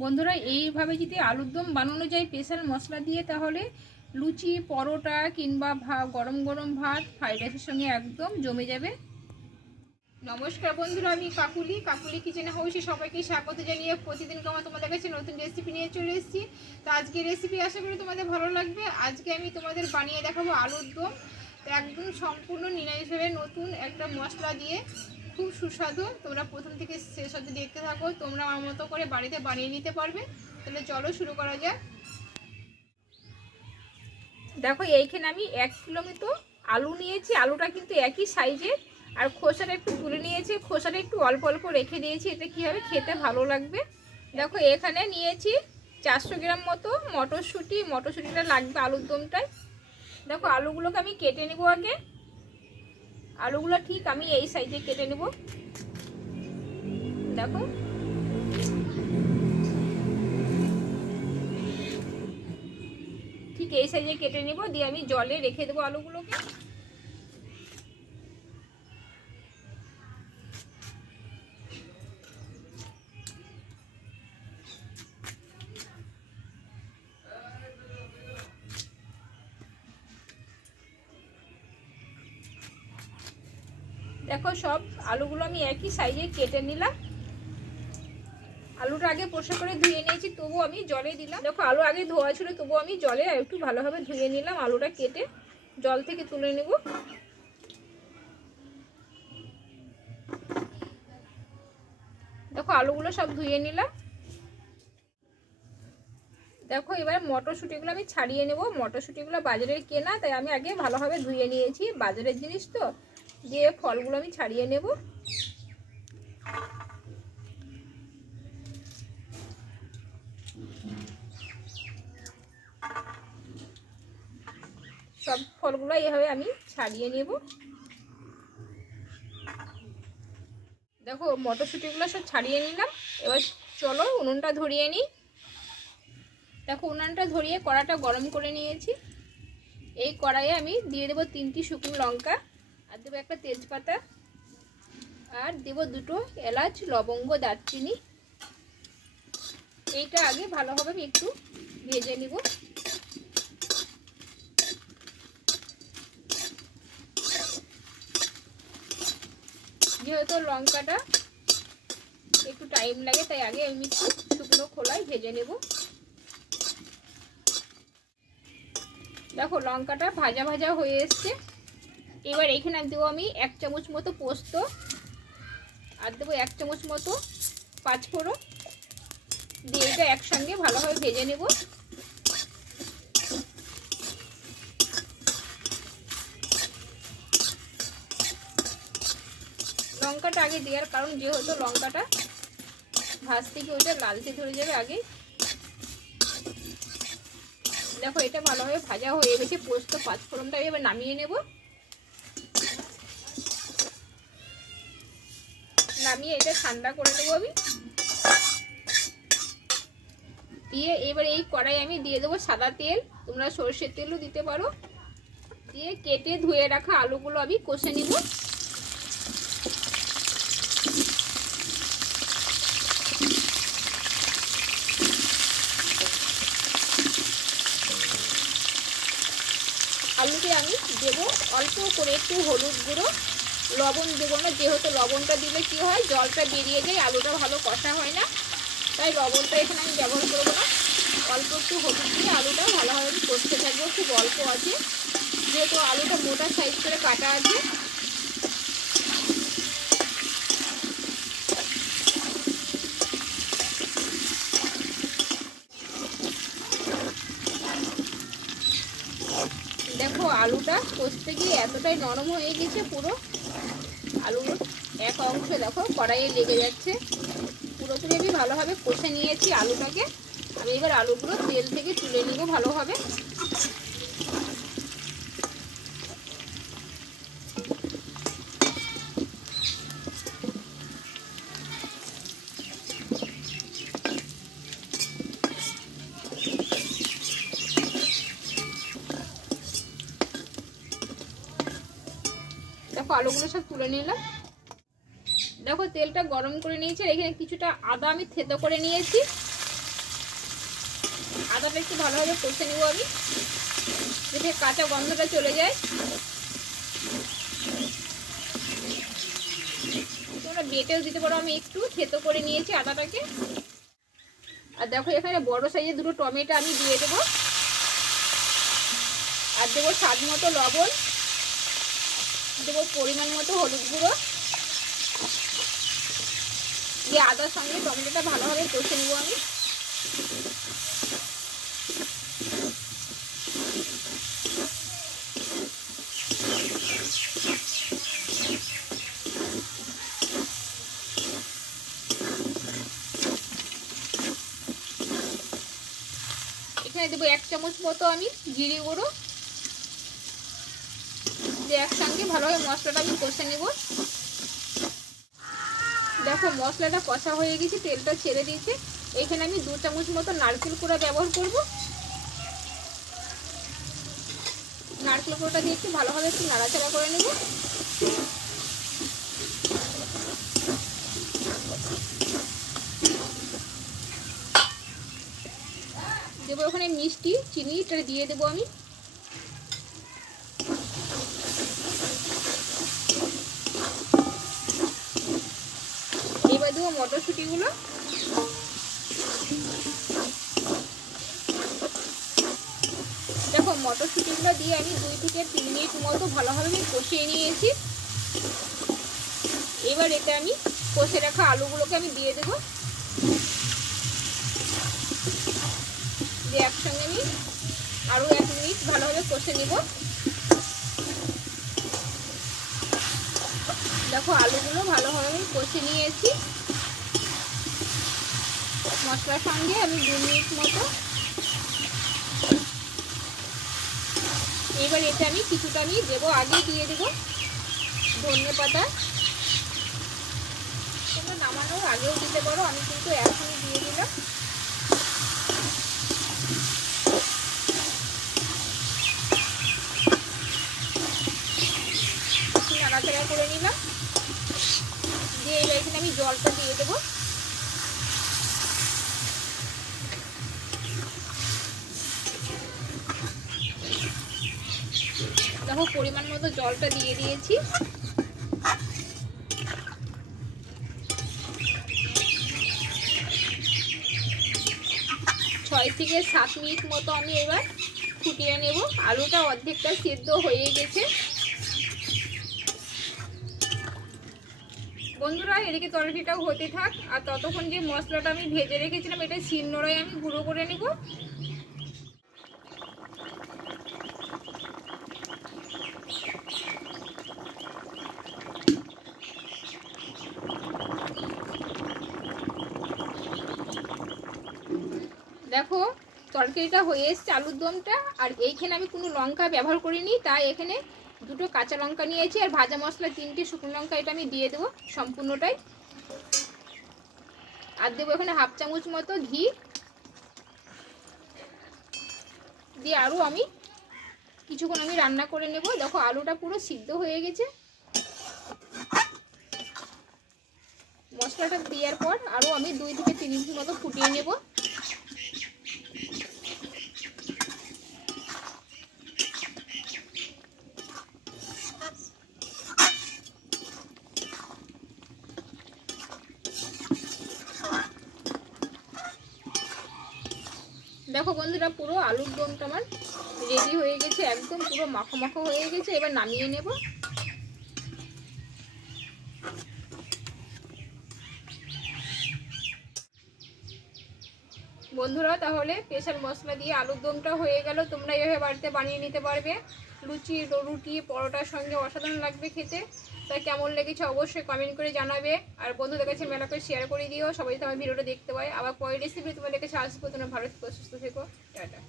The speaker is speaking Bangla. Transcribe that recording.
বন্ধুরা, এইভাবে যদি আলুর দম বানানো যায়, স্পেশাল মশলা দিয়ে, তাহলে লুচি, পরোটা কিংবা ভা, গরম গরম ভাত, ফ্রাইড রাইসের সঙ্গে একদম জমে যাবে। নমস্কার বন্ধুরা, আমি কাকুলি। কাকুলি কিচেনে হয়েছি সবাইকে স্বাগত জানিয়ে প্রতিদিন আমার তোমাদের কাছে নতুন রেসিপি নিয়ে চলে এসেছি। তো আজকে রেসিপি আশা করি তোমাদের ভালো লাগবে। আজকে আমি তোমাদের বানিয়ে দেখাবো আলুর দম। একদম সম্পূর্ণ নিরামিষভাবে নতুন একটা মশলা দিয়ে খুব সুস্বাদু। তোমরা প্রথম থেকে শেষ অবধি দেখতে থাকো। তোমরা আমার মতো করে বাড়িতে বানিয়ে নিতে পারবে। তাহলে চলো শুরু করা যাক। দেখো, এইখানে আমি এক কিলো মতো আলু নিয়েছি। আলুটা কিন্তু একই সাইজের আর খোসাটা একটু তুলে নিয়েছি। খোসাটা একটু অল্প অল্প রেখে দিয়েছি। এটা কী হবে? খেতে ভালো লাগবে। দেখো, এখানে নিয়েছি চারশো গ্রাম মতো মটরশুঁটি। মটরশুঁটিটা লাগবে আলুর দমটায়। দেখো, আলুগুলোকে আমি কেটে নেব আগে। আলুগুলো ঠিক আমি এই সাইজে কেটে নেব। দেখো। ঠিক এই সাইজে কেটে নেব, দিয়ে আমি জলে রেখে দেবো আলুগুলোকে। দেখো সব আলুগুলো আমি একই সাইজে কেটে নিলাম। আলুটা আগে পোষা করে ধুয়ে নিয়েছি তবু আমি জলে দিলাম। দেখো আলু আগে ধোয়া ছিল তবু আমি জলে একটু ভালোভাবে ধুয়ে নিলাম আলুটা কেটে। জল থেকে তুলে নেব। দেখো আলুগুলো সব ধুয়ে নিলাম। দেখো এবার মটরশুঁটিগুলো আমি ছাড়িয়ে নেব। মটরশুঁটিগুলো বাজারের কেনা, তাই আমি আগে ভালোভাবে ধুয়ে নিয়েছি। বাজারের জিনিস তো দিয়ে ফলগুলো আমি ছাড়িয়ে নেব। সব ফলগুলো এভাবে আমি ছাড়িয়ে নেব। দেখো, মটরশুঁটিগুলো সব ছাড়িয়ে নিলাম। এবার চলো উনুনটা ধরিয়ে নিই। দেখো, উনুনটা ধরিয়ে কড়াটা গরম করে নিয়েছি। এই কড়াইয়ে আমি দিয়ে দেবো তিনটি শুকনো লঙ্কা। আর দেবো একটা তেজপাতা। আর দেব দুটো এলাচ, লবঙ্গ, দারচিনি। এইটা আগে ভালোভাবে আমি একটু ভেজে নিব। যেহেতু লঙ্কাটা একটু টাইম লাগে, তাই আগে আমি একটু শুকনো খোলায় ভেজে নেব। দেখো লঙ্কাটা ভাজা ভাজা হয়ে এসছে। এবার এখানে দেবো আমি এক চামচ মতো পোস্ত আর দেবো এক চামচ মতো পাঁচফোড়ন দিয়ে এটা একসঙ্গে ভালোভাবে ভেজে নেব। লঙ্কাটা আগে দেওয়ার কারণ যেহেতু লঙ্কাটা ভাজ থেকে ওটা লালচে ধরে যাবে আগে। দেখো এটা ভালোভাবে ভাজা হয়ে গেছে, পোস্ত পাঁচফোড়নটা এবার নামিয়ে নেব। নামিয়ে এটা ঠান্ডা করে নেব আমি। দিয়ে এবার এই কড়াই আমি দিয়ে দেবো সাদা তেল, তোমরা সর্ষের তেলও দিতে পারো। দিয়ে কেটে ধুয়ে রাখা আলুগুলো আমি কষে নিব। আলুতে আমি দেবো অল্প করে একটু হলুদ গুঁড়ো। লবণ দেবো না, যেহেতু লবণটা দিলে কি হয়, জলটা বেরিয়ে যায়, আলুটা ভালো কষা হয় না। তাই লবণটা এখানে আমি ব্যবহার করব না। অল্প একটু হলুদ দিয়ে আলুটা ভালোভাবে কষতে থাকব, খুব অল্প আছে। যেহেতু আলুটা মোটা সাইজ করে কাটা আছে। দেখো, আলুটা কষতে গিয়ে এতটাই নরম হয়ে গেছে পুরো। আলুর এক অংশ দেখো কড়াইয়ে লেগে যাচ্ছে। পুরোপুরি আমি ভালোভাবে কষে নিয়েছি আলুটাকে। আমি এবার আলুগুলো তেল থেকে তুলে নিব ভালোভাবে। দেখো আলুগুলো সব তুলে নিলাম। দেখো, তেলটা গরম করে নিয়েছি, আর এখানে কিছুটা আদা আমি থেতো করে নিয়েছি। আদাটা একটু ভালোভাবে কষে নেব আমি যাতে কাঁচা গন্ধটা চলে যায়। তোমরা বেটেও দিতে পারো, আমি একটু থেতো করে নিয়েছি আদাটাকে। আর দেখো, এখানে বড় সাইজের দুটো টমেটো আমি দিয়ে দেবো। আর দেবো স্বাদ মতো লবণ। দেবো পরিমাণ মতো হলুদ গুঁড়ো। দিয়ে আদার সঙ্গে টমেটোটা ভালোভাবে কষে নেব আমি। এখানে দেবো এক চামচ মতো আমি জিরে গুঁড়ো। দিয়ে একসঙ্গে ভালোভাবে মশলাটা আমি কষে নেব। দেখো, মশলাটা কষা হয়ে গেছে, তেলটা ছেড়ে দিয়েছে। এখানে আমি দু চামচ মতো নারকেল কুড়া ব্যবহার করব। নারকেল কুড়োটা দিয়ে একটু ভালোভাবে একটু নাড়াচাড়া করে নেব। দেবো ওখানে মিষ্টি, চিনি, এটা দিয়ে দেবো আমি এবার দেবো মটরশুঁটিগুলো। দেখো, মটরশুঁটিগুলো দিয়ে আমি দুই থেকে তিন মিনিট মতো ভালোভাবে আমি কষিয়ে নিয়েছি। এবার এতে আমি কষে রাখা আলুগুলোকে আমি দিয়ে দেবো। দিয়ে একসঙ্গে আমি আরও এক মিনিট ভালোভাবে কষে নেব। দেখো, আলুগুলো ভালোভাবে আমি কষে নিয়েছি। মশলার সঙ্গে আমি দু মিনিট মতো। এবার এতে আমি কিছুটা আমি দেবো, আগে দিয়ে দেবো ধনে পাতা। তোমরা নামানোর আগেও দিতে পারো, আমি কিন্তু এখনই দিয়ে দিলাম। নাড়াচাড়া করে নিলাম। দিয়ে এবার এখানে আমি জলটা দিয়ে দেবো। দেখো পরিমাণ মতো জলটা দিয়ে দিয়েছি। ছয় থেকে সাত মিনিট মতো আমি এবার ফুটিয়ে নেব। আলুটা অর্ধেকটা সেদ্ধ হয়ে গেছে। বন্ধুরা, এদিকে তরকারিটাও হতে থাক। আর ততক্ষণ যে মশলাটা আমি ভেজে রেখেছিলাম, এটা শিলনোড়ায় আমি গুঁড়ো করে নেব। দেখো, তরকারিটা হয়ে এসছে আলুর দমটা, আর এইখানে আমি কোনো লঙ্কা ব্যবহার করিনি, তাই এখানে দুটো কাঁচা লঙ্কা নিয়েছি, আর ভাজা মশলা তিনটে শুকনো লঙ্কা এটা আমি দিয়ে দেবো সম্পূর্ণটাই। আর দেবো এখানে হাফ চামচ মতো ঘি। দিয়ে আরও আমি কিছুক্ষণ আমি রান্না করে নেব। দেখো, আলুটা পুরো সিদ্ধ হয়ে গেছে। মশলাটা দেওয়ার পর আরও আমি দুই থেকে তিন মিনিট মতো ফুটিয়ে নেব। দেখো বন্ধুরা, পুরো আলুর দমটা আমার রেডি হয়ে গেছে, একদম পুরো মাখো মাখো হয়ে গেছে। এবার নামিয়ে নেব। বন্ধুরা, তাহলে স্পেশাল মশলা দিয়ে আলুর দমটা হয়ে গেল। তোমরা এভাবে বাড়িতে বানিয়ে নিতে পারবে। লুচি, রুটি, পরোটার সঙ্গে অসাধারণ লাগবে খেতে। তা কেমন লেগেছে অবশ্যই কমেন্ট করে জানাবে। আর বন্ধুদের কাছে মেলা করে শেয়ার করে দিও। সবাই তোমার ভিডিওটা দেখতে পায়। আবার পরের রেসিপি তোমাদের কাছে আসব। তোমরা ভারত সুস্থ থেকো। টাটা।